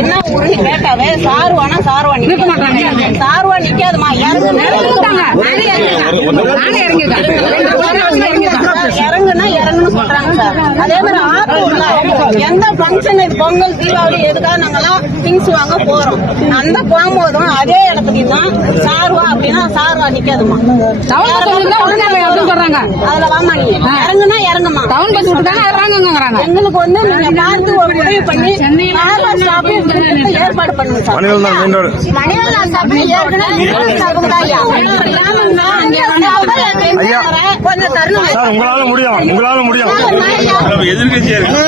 என்ன ஊருன்னு கேட்டாவே சாருவானா சாருவா நிக்க மாட்டாங்க. சாருவா நிக்காதுமா. இறங்குனா இறங்குனா இறங்குன்னு சொல்றாங்க சார். அதே மாதிரி ஆத்தூர்ல எந்த ஃபங்க்ஷன் இது பொங்கல் தீபாவளி எதுக்காக நாங்கெல்லாம் திங்ஸ் வாங்க போறோம். அந்த போகும்போதும் அதே இடத்துக்கு தான் சாருவா அப்படின்னா சாருவா நிக்காதுமா சொல்றாங்க அதுல வாமா நீ. இறங்குனா இறங்குமா டவுன் பஸ் விட்டுதாங்க இறங்குங்கிறாங்க எங்களுக்கு வந்து நீங்க பார்த்து ஒரு உதவி பண்ணி சாருவா ஸ்டாப் ஏற்பாடு பண்ணுங்க மணிவல்லா ஸ்டாப் உங்களால முடியும். உங்களால முடியும். எதிர்கட்சியா இருக்கு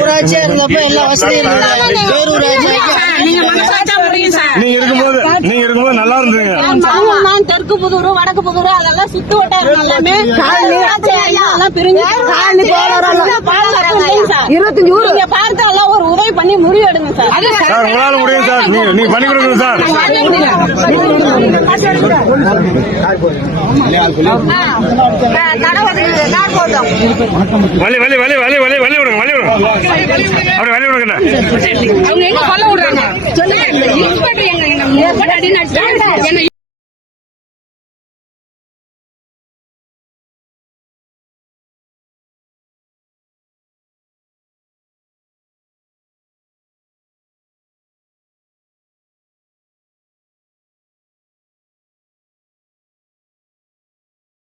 ஊராட்சியா இருந்தப்ப எல்லா வசதியும் பேரூராட்சி நீங்க மனசாச்சா முடியும் சார் நீங்க இருக்கும்போது நீங்க இருக்கும்போது நல்லா இருந்தீங்க நான் தெற்கு புதூர் வடக்கு புதூர் அதெல்லாம் சுத்து வட்டாரம் எல்லாமே இருபத்தஞ்சு ஊர். நீங்க பார்த்து எல்லாம் ஒரு உதவி பண்ணி முடிவு எடுங்க சார் சார் உங்களால முடியும் சார். நீங்க பண்ணி கொடுங்க. சார் வலி வலி வலி வலி வலி வலி விடுங்க வலி விடுங்க அப்படி வலி விடுங்க அவங்க எங்க கொல்ல விடுறாங்க? சொல்லுங்க.